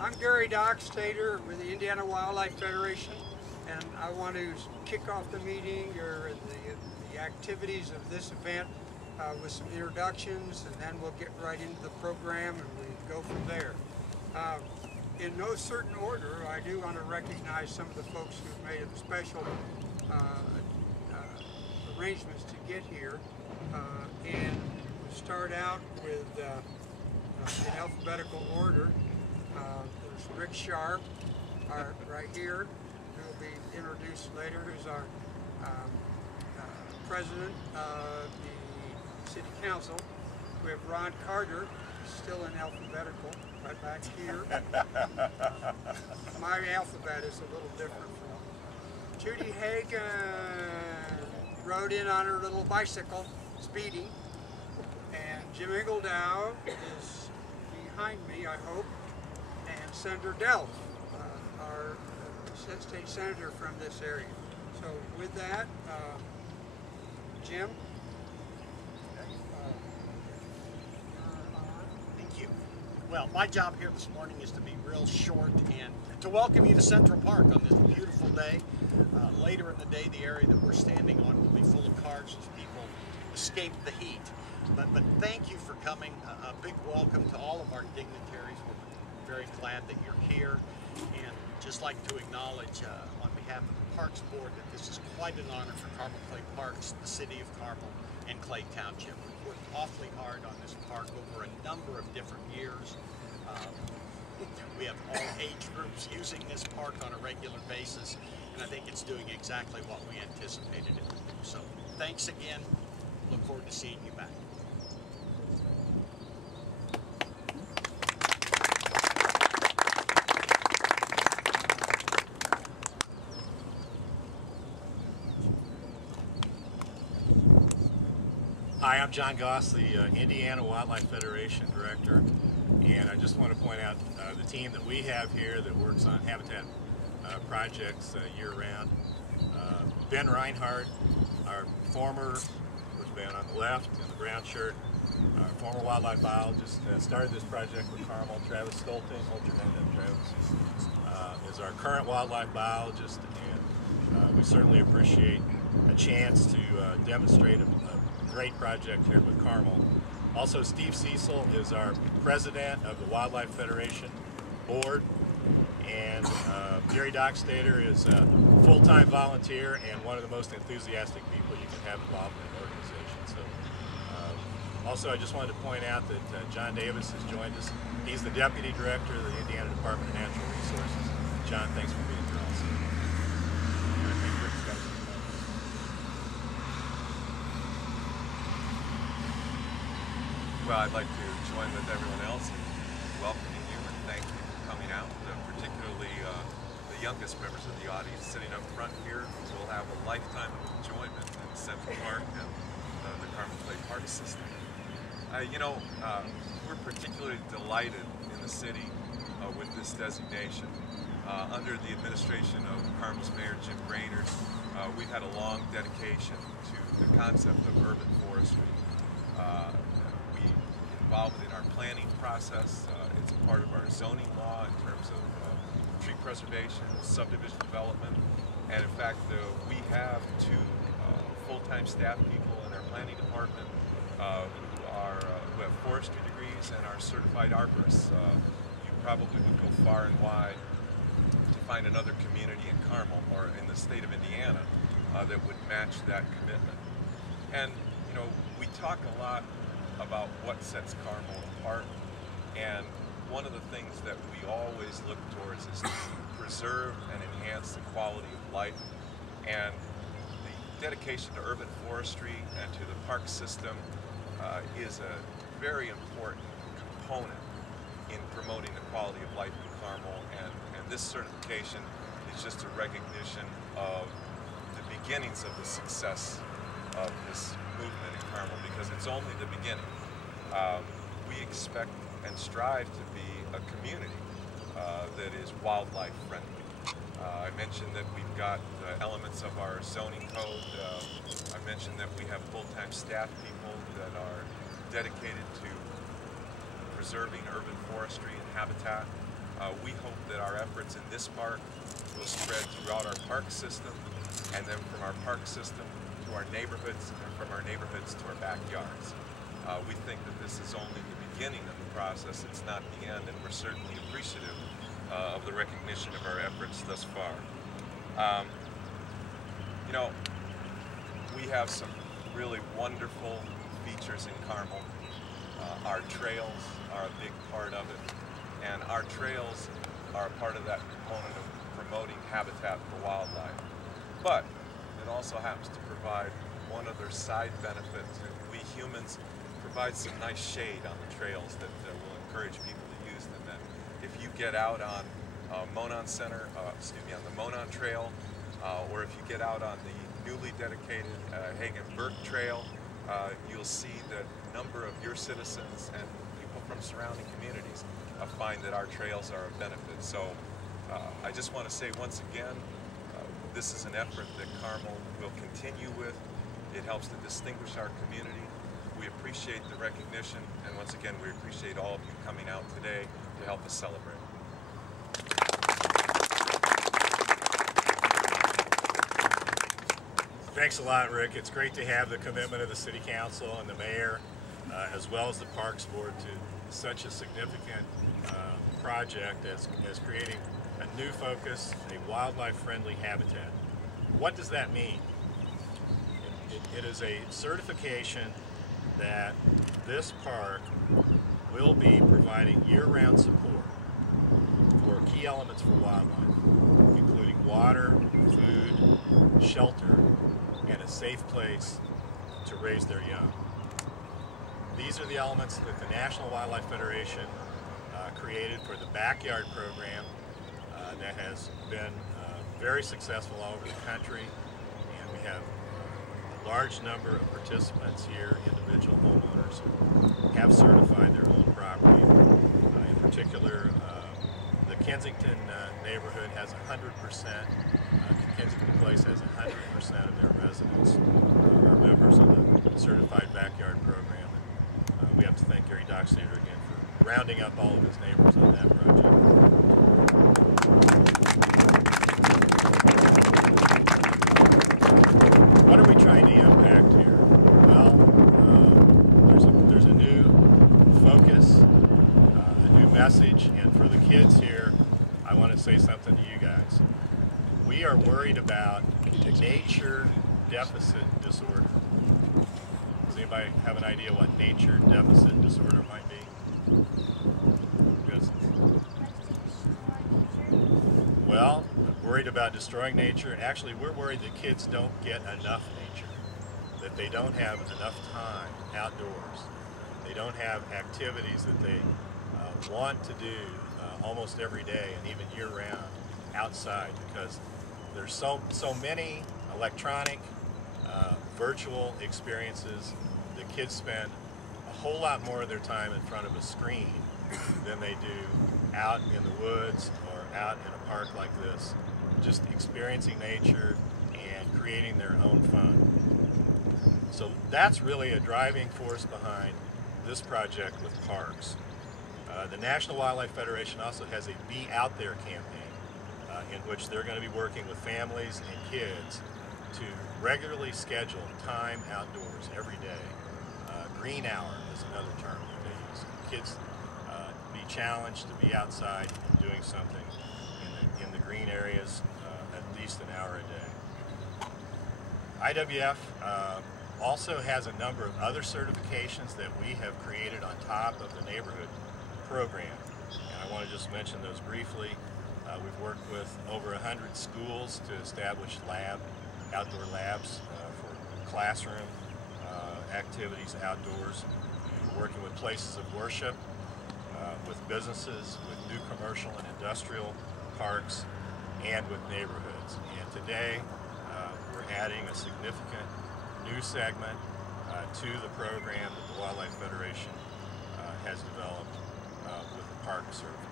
I'm Gary Dockstader with the Indiana Wildlife Federation, and I want to kick off the meeting or the activities of this event with some introductions, and then we'll get right into the program and we go from there. In no certain order, I do want to recognize some of the folks who've made special arrangements to get here, and we'll start out with in alphabetical order. There's Rick Sharp, right here, who will be introduced later, who's our president of the City Council. We have Ron Carter, still in alphabetical, right back here. My alphabet is a little different. Judy Hagan rode in on her little bicycle, speeding. And Jim Ingledow is behind me, I hope. And Senator Delph, our state senator from this area. So with that, Jim. Thank you. Well, my job here this morning is to be real short and to welcome you to Central Park on this beautiful day. Later in the day, the area that we're standing on will be full of cars as people escape the heat. But thank you for coming. A big welcome to all of our dignitaries. We're very glad that you're here, and just like to acknowledge on behalf of the Parks Board that this is quite an honor for Carmel Clay Parks, the City of Carmel, and Clay Township. We've worked awfully hard on this park over a number of different years. We have all age groups using this park on a regular basis, and I think it's doing exactly what we anticipated it to do. So thanks again. Look forward to seeing you back. Hi, I'm John Goss, the Indiana Wildlife Federation Director, and I just want to point out the team that we have here that works on habitat projects year-round. Ben Reinhardt, our former, who's been on the left in the brown shirt, our former wildlife biologist, started this project with Carmel. Travis Stolting, hold your hand up, Travis, is our current wildlife biologist, and we certainly appreciate a chance to demonstrate a great project here with Carmel. Also, Steve Cecil is our president of the Wildlife Federation Board, and Gary Dockstader is a full-time volunteer and one of the most enthusiastic people you can have involved in an organization. So, also, I just wanted to point out that John Davis has joined us. He's the Deputy Director of the Indiana Department of Natural Resources. John, thanks for being here also. Well, I'd like to join with everyone else in welcoming you and thank you for coming out, particularly the youngest members of the audience sitting up front here who will have a lifetime of enjoyment in Central Park and the Carmel Clay Park system. We're particularly delighted in the city with this designation. Under the administration of Carmel's Mayor Jim Brainerd, we've had a long dedication to the concept of urban forestry. Involved in our planning process. It's a part of our zoning law in terms of tree preservation, subdivision development, and in fact we have two full-time staff people in our planning department who have forestry degrees and are certified arborists. You probably would go far and wide to find another community in Carmel or in the state of Indiana that would match that commitment. And we talk a lot about what sets Carmel apart, and one of the things that we always look towards is to preserve and enhance the quality of life, and the dedication to urban forestry and to the park system is a very important component in promoting the quality of life in Carmel, and this certification is just a recognition of the beginnings of the success of this movement in Carmel, because it's only the beginning. We expect and strive to be a community that is wildlife friendly. I mentioned that we've got elements of our zoning code. I mentioned that we have full-time staff people that are dedicated to preserving urban forestry and habitat. We hope that our efforts in this park will spread throughout our park system, and then from our park system to our neighborhoods, and from our neighborhoods to our backyards. We think that this is only the beginning of the process, it's not the end, and we're certainly appreciative of the recognition of our efforts thus far. You know, we have some really wonderful features in Carmel. Our trails are a big part of it, and our trails are a part of that component of promoting habitat for wildlife. But it also happens to provide one other side benefit. We humans provide some nice shade on the trails that will encourage people to use them. And if you get out on Monon Center, on the Monon Trail, or if you get out on the newly dedicated Hagen-Burke Trail, you'll see that a number of your citizens and people from surrounding communities find that our trails are a benefit. So I just want to say once again, this is an effort that Carmel will continue with. It helps to distinguish our community. We appreciate the recognition, and once again, we appreciate all of you coming out today to help us celebrate. Thanks a lot, Rick. It's great to have the commitment of the City Council and the Mayor, as well as the Parks Board, to such a significant project as creating a new focus, a wildlife-friendly habitat. What does that mean? It is a certification that this park will be providing year-round support for key elements for wildlife, including water, food, shelter, and a safe place to raise their young. These are the elements that the National Wildlife Federation created for the backyard program that has been very successful all over the country, and we have a large number of participants here, individual homeowners who have certified their own property. In particular, the Kensington neighborhood has 100%, Kensington Place has 100% of their residents are members of the Certified Backyard Program. And, we have to thank Gary Dockstader again for rounding up all of his neighbors on that project. What are we trying to impact here? Well, there's a new focus, a new message, and for the kids here, I want to say something to you guys. We are worried about nature deficit disorder. Does anybody have an idea what nature deficit disorder might be? Good. Well, worried about destroying nature. Actually, we're worried that kids don't get enough nature, that they don't have enough time outdoors. They don't have activities that they want to do almost every day and even year-round outside, because there's so many electronic, virtual experiences. The kids spend a whole lot more of their time in front of a screen than they do out in the woods or out in a park like this, just experiencing nature and creating their own fun. So that's really a driving force behind this project with parks. The National Wildlife Federation also has a Be Out There campaign in which they're going to be working with families and kids to regularly schedule time outdoors every day. Green hour is another term that they use. Kids be challenged to be outside doing something in the green areas at least an hour a day. IWF also has a number of other certifications that we have created on top of the neighborhood program, and I want to just mention those briefly. We've worked with over 100 schools to establish outdoor labs for classroom activities outdoors. We're working with places of worship, with businesses, with new commercial and industrial parks, and with neighborhoods. And today we're adding a significant new segment to the program that the Wildlife Federation has developed with the park certification.